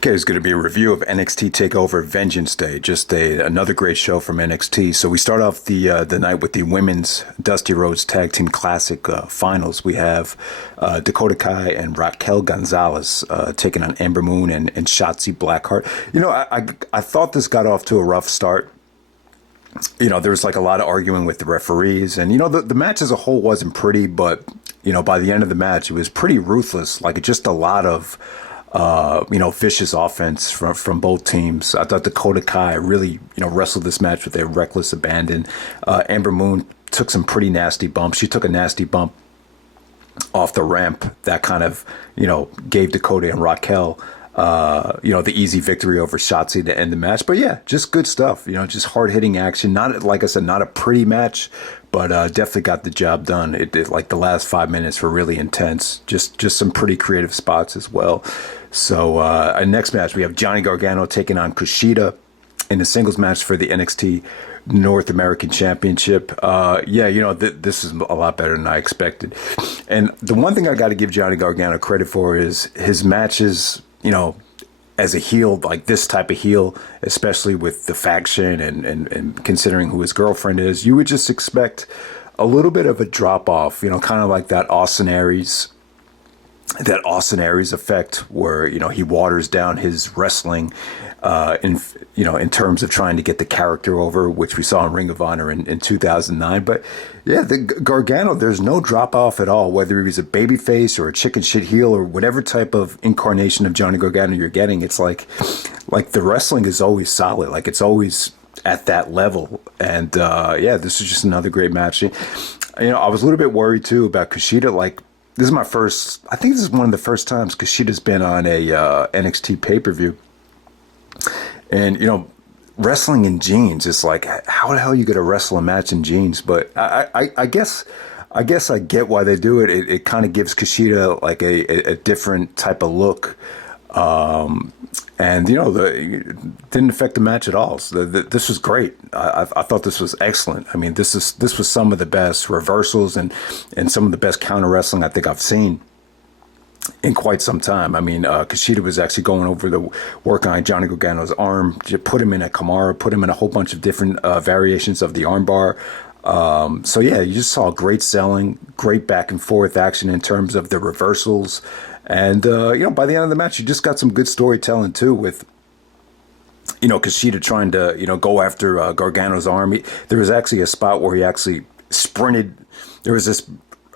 Okay, it's going to be a review of NXT Takeover Vengeance Day. Just another great show from NXT. So we start off the night with the women's Dusty Rhodes Tag Team Classic finals. We have Dakota Kai and Raquel Gonzalez taking on Ember Moon and Shotzki Blackheart. You know, I thought this got off to a rough start. You know, there was like a lot of arguing with the referees, and you know the match as a whole wasn't pretty, but you know by the end of the match it was pretty ruthless. Like just a lot of vicious offense from both teams. I thought Dakota Kai really, wrestled this match with a reckless abandon. Ember Moon took some pretty nasty bumps. She took a nasty bump off the ramp that kind of, gave Dakota and Raquel, the easy victory over Shotzi to end the match. But yeah, just good stuff. Just hard hitting action. Not, like I said, not a pretty match, but definitely got the job done. It like the last 5 minutes were really intense. Just some pretty creative spots as well. So our next match, we have Johnny Gargano taking on Kushida in a singles match for the NXT North American Championship. This is a lot better than I expected. And the one thing I got to give Johnny Gargano credit for is his matches, as a heel, like this type of heel, especially with the faction and considering who his girlfriend is, you would just expect a little bit of a drop off, kind of like that Austin Aries effect where, he waters down his wrestling in terms of trying to get the character over, which we saw in Ring of Honor in 2009. But yeah, the Gargano, there's no drop off at all, whether he's a babyface or a chicken shit heel or whatever type of incarnation of Johnny Gargano you're getting. It's like the wrestling is always solid. Like it's always at that level. And this is just another great match. I was a little bit worried too about Kushida. Like, I think this is one of the first times Kushida's been on a NXT pay-per-view. And, wrestling in jeans, it's like, how the hell are you going to wrestle a match in jeans? But I guess I get why they do it. It kind of gives Kushida like a different type of look. And it didn't affect the match at all. So this was great. I thought this was excellent. I mean, this was some of the best reversals and some of the best counter wrestling I think I've seen in quite some time. I mean, Kushida was actually going over the work on Johnny Gargano's arm, put him in a Kimura, put him in a whole bunch of different variations of the armbar. You just saw great selling, great back and forth action in terms of the reversals. And, by the end of the match, you just got some good storytelling, too, with, Kushida trying to, go after Gargano's arm. There was actually a spot where he actually sprinted. There was this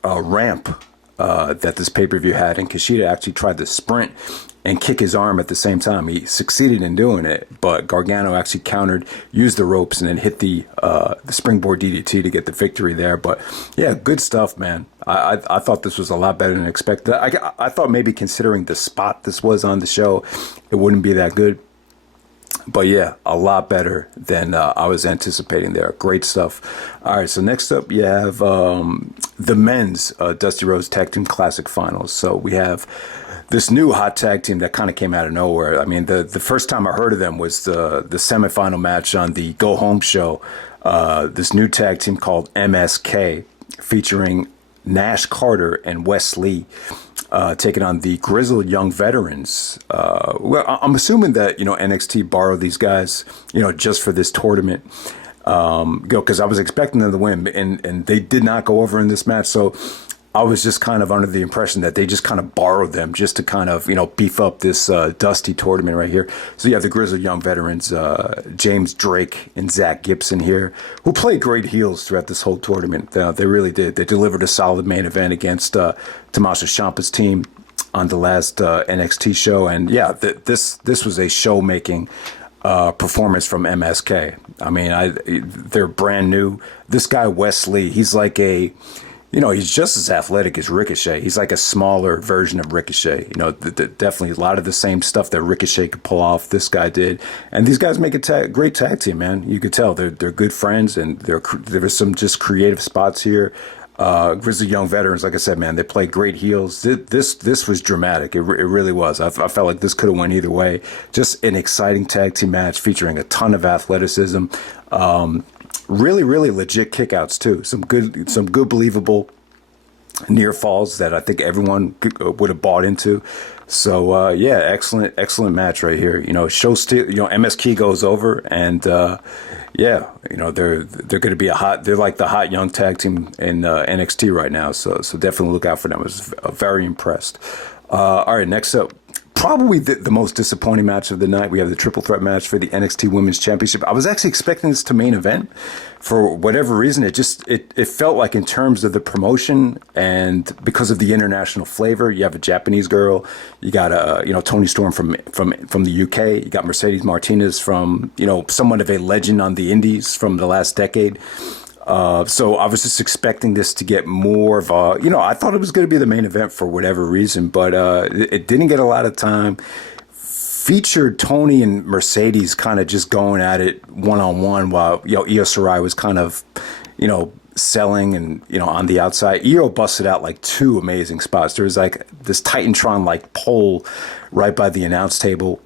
ramp that this pay-per-view had, and Kushida actually tried to sprint and kick his arm at the same time. He succeeded in doing it, but Gargano actually countered, used the ropes, and then hit the springboard DDT to get the victory there. But yeah, good stuff, man. I thought this was a lot better than expected. I thought maybe considering the spot this was on the show, it wouldn't be that good. But yeah, a lot better than I was anticipating there. Great stuff. All right, so next up you have the men's Dusty Rhodes Tag Team Classic Finals. So we have this new hot tag team that kind of came out of nowhere. I mean, the first time I heard of them was the semifinal match on the Go Home show. This new tag team called MSK, featuring Nash Carter and Wes Lee, taking on the Grizzled Young Veterans. I'm assuming that, NXT borrowed these guys, just for this tournament. Because I was expecting them to win, and they did not go over in this match. So I was just kind of under the impression that they just kind of borrowed them just to kind of, beef up this Dusty tournament right here. So you have the Grizzled Young Veterans, James Drake and Zach Gibson here, who played great heels throughout this whole tournament. They really did. They delivered a solid main event against Tommaso Ciampa's team on the last NXT show. And yeah, this was a show-making performance from MSK. I mean, they're brand new. This guy, Wes Lee, he's like he's just as athletic as Ricochet. He's like a smaller version of Ricochet. Definitely a lot of the same stuff that Ricochet could pull off, this guy did. And these guys make a great tag team, man. You could tell they're good friends, and there was some just creative spots here. Grizzly Young Veterans, like I said, man, they play great heels. This was dramatic. It really was. I felt like this could have went either way. Just an exciting tag team match featuring a ton of athleticism. Really, really legit kickouts too. Some good believable near falls that I think everyone would have bought into. So yeah, excellent match right here. Show still, MSK goes over, and yeah, they're going to be they're like the hot young tag team in NXT right now. So definitely look out for them. I was very impressed. All right, next up. Probably the most disappointing match of the night. We have the triple threat match for the NXT Women's Championship. I was actually expecting this to main event. For whatever reason, it felt like, in terms of the promotion and because of the international flavor, you have a Japanese girl, you got Toni Storm from the UK, you got Mercedes Martinez from somewhat of a legend on the Indies from the last decade. So I was just expecting this to get more of a, I thought it was going to be the main event for whatever reason, but it didn't get a lot of time. Featured Toni and Mercedes kind of just going at it one-on-one while, Io Shirai was kind of, selling and, on the outside. Io busted out like two amazing spots. There was like this Titantron like pole right by the announce table.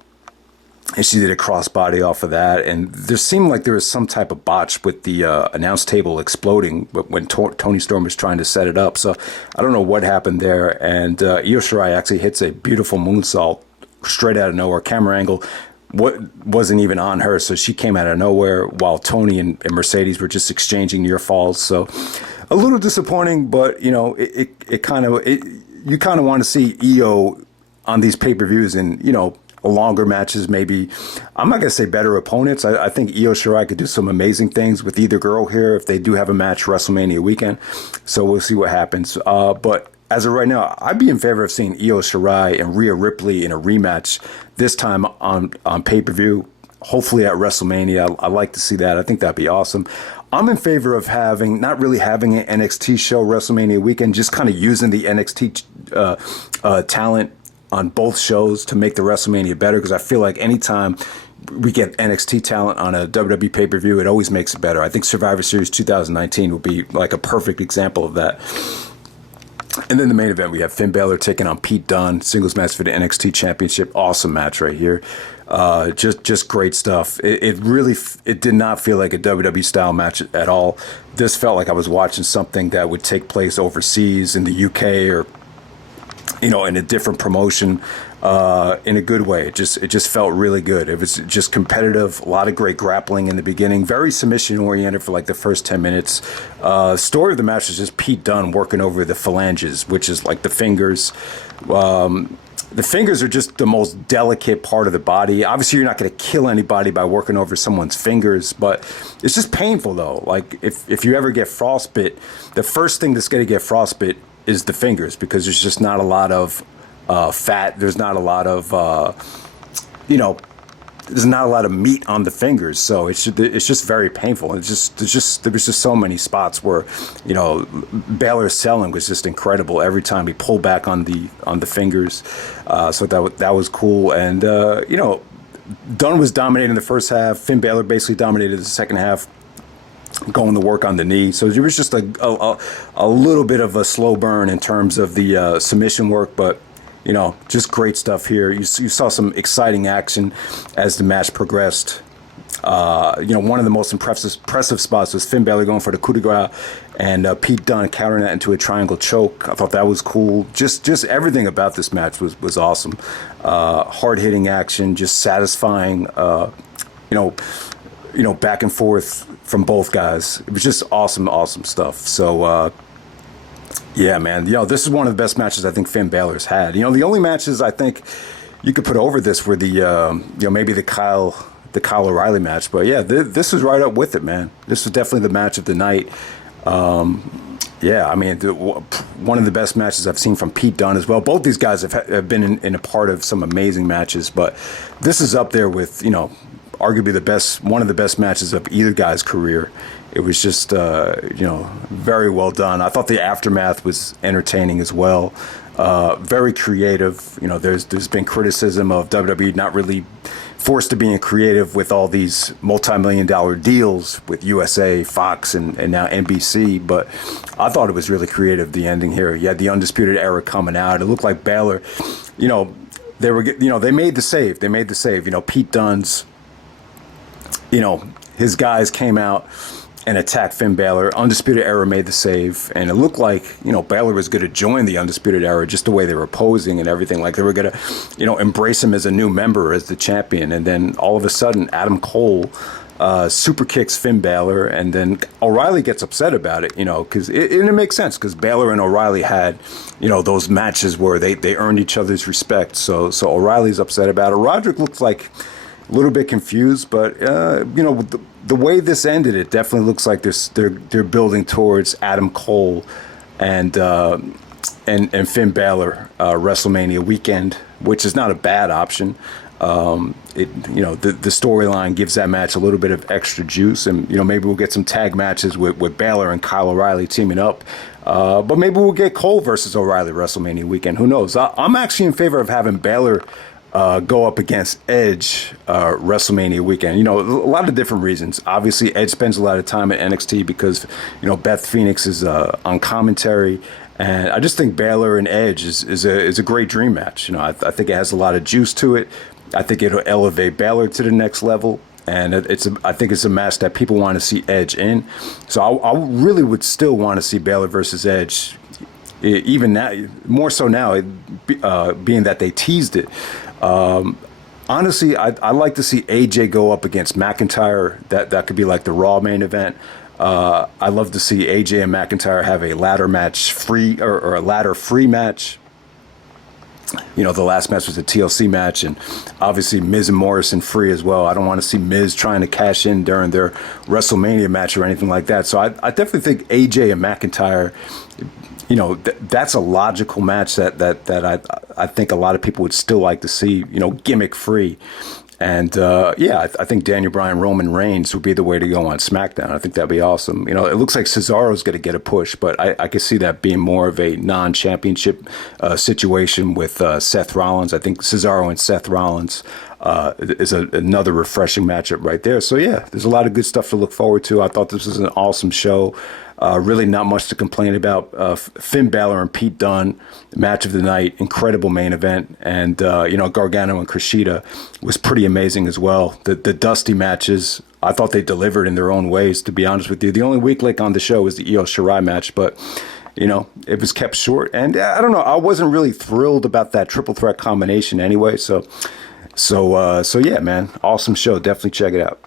And she did a crossbody off of that. And there seemed like there was some type of botch with the announce table exploding when Toni Storm was trying to set it up. So I don't know what happened there. And Io Shirai actually hits a beautiful moonsault straight out of nowhere. Camera angle wasn't even on her. So she came out of nowhere while Toni and Mercedes were just exchanging near falls. So a little disappointing, but, you kind of want to see Io on these pay-per-views and, longer matches, maybe. I'm not going to say better opponents. I think Io Shirai could do some amazing things with either girl here if they do have a match WrestleMania weekend. So we'll see what happens. But as of right now, I'd be in favor of seeing Io Shirai and Rhea Ripley in a rematch, this time on pay-per-view, hopefully at WrestleMania. I like to see that. I think that'd be awesome. I'm in favor of not really having an NXT show WrestleMania weekend, just kind of using the NXT talent on both shows to make the WrestleMania better, because I feel like anytime we get NXT talent on a WWE pay-per-view, it always makes it better. I think Survivor Series 2019 will be like a perfect example of that. And then the main event, we have Finn Balor taking on Pete Dunne, singles match for the NXT Championship. Awesome match right here. Just great stuff. It did not feel like a WWE style match at all. This felt like I was watching something that would take place overseas in the UK or in a different promotion, in a good way. It just felt really good. It was just competitive, a lot of great grappling in the beginning, very submission oriented for like the first 10 minutes. Story of the match is just Pete Dunne working over the phalanges, which is like the fingers. The fingers are just the most delicate part of the body. Obviously, you're not going to kill anybody by working over someone's fingers, but it's just painful though. Like if you ever get frostbite, the first thing that's going to get frostbite is the fingers, because there's just not a lot of fat. There's not a lot of there's not a lot of meat on the fingers, so it's just very painful. There was just so many spots where Balor's selling was just incredible every time he pulled back on the fingers. So that was cool, and Dunn was dominating the first half. Finn Balor basically dominated the second half, going to work on the knee. So it was just a little bit of a slow burn in terms of the submission work, but just great stuff here. You saw some exciting action as the match progressed. One of the most impressive spots was Finn Balor going for the coup de grace and Pete Dunne countering that into a triangle choke. I thought that was cool. Just everything about this match was awesome. Hard-hitting action, just satisfying, back and forth from both guys. It was just awesome stuff. So, yeah, man, this is one of the best matches I think Finn Balor's had. The only matches I think you could put over this were the, maybe the Kyle O'Reilly match. But yeah, this was right up with it, man. This was definitely the match of the night. Yeah, I mean, one of the best matches I've seen from Pete Dunne as well. Both these guys have been in a part of some amazing matches, but this is up there with, arguably one of the best matches of either guy's career. It was just, very well done. I thought the aftermath was entertaining as well. Very creative. There's been criticism of WWE not really forced to being creative with all these multi-million-dollar deals with USA, Fox, and now NBC. But I thought it was really creative, the ending here. You had the Undisputed Era coming out. It looked like Balor, they made the save. Pete Dunne's, his guys came out and attack Finn Balor. Undisputed Era made the save, and it looked like, Balor was going to join the Undisputed Era, just the way they were posing and everything. Like they were going to, embrace him as a new member, as the champion. And then all of a sudden, Adam Cole super kicks Finn Balor, and then O'Reilly gets upset about it, because it makes sense, because Balor and O'Reilly had, those matches where they earned each other's respect. So O'Reilly's upset about it. Roderick looks like a little bit confused, but the way this ended, it definitely looks like they're building towards Adam Cole and Finn Balor WrestleMania weekend, which is not a bad option. The storyline gives that match a little bit of extra juice, and maybe we'll get some tag matches with Balor and Kyle O'Reilly teaming up. But maybe we'll get Cole versus O'Reilly WrestleMania weekend. Who knows? I'm actually in favor of having Balor go up against Edge WrestleMania weekend. A lot of different reasons. Obviously, Edge spends a lot of time at NXT because Beth Phoenix is on commentary, and I just think Balor and Edge is a great dream match. I think it has a lot of juice to it. I think it'll elevate Balor to the next level, and I think it's a match that people want to see Edge in. So I really would still want to see Balor versus Edge, even now, more so now, being that they teased it. Honestly, I'd like to see AJ go up against McIntyre. That could be like the Raw main event. I'd love to see AJ and McIntyre have a ladder match free or a ladder free match. The last match was a TLC match, and obviously Miz and Morrison free as well. I don't want to see Miz trying to cash in during their WrestleMania match or anything like that. So I definitely think AJ and McIntyre, that's a logical match that I think a lot of people would still like to see, gimmick free. And I think Daniel Bryan, Roman Reigns would be the way to go on SmackDown. I think that'd be awesome. It looks like Cesaro's going to get a push, but I could see that being more of a non-championship situation with Seth Rollins. I think Cesaro and Seth Rollins is another refreshing matchup right there. So yeah, there's a lot of good stuff to look forward to. I thought this was an awesome show. Really not much to complain about. Finn Balor and Pete Dunne, match of the night, incredible main event. And, Gargano and Kushida was pretty amazing as well. The Dusty matches, I thought they delivered in their own ways, to be honest with you. The only weak link on the show was the Io Shirai match, but, it was kept short. And I don't know, I wasn't really thrilled about that triple threat combination anyway. So yeah, man, awesome show. Definitely check it out.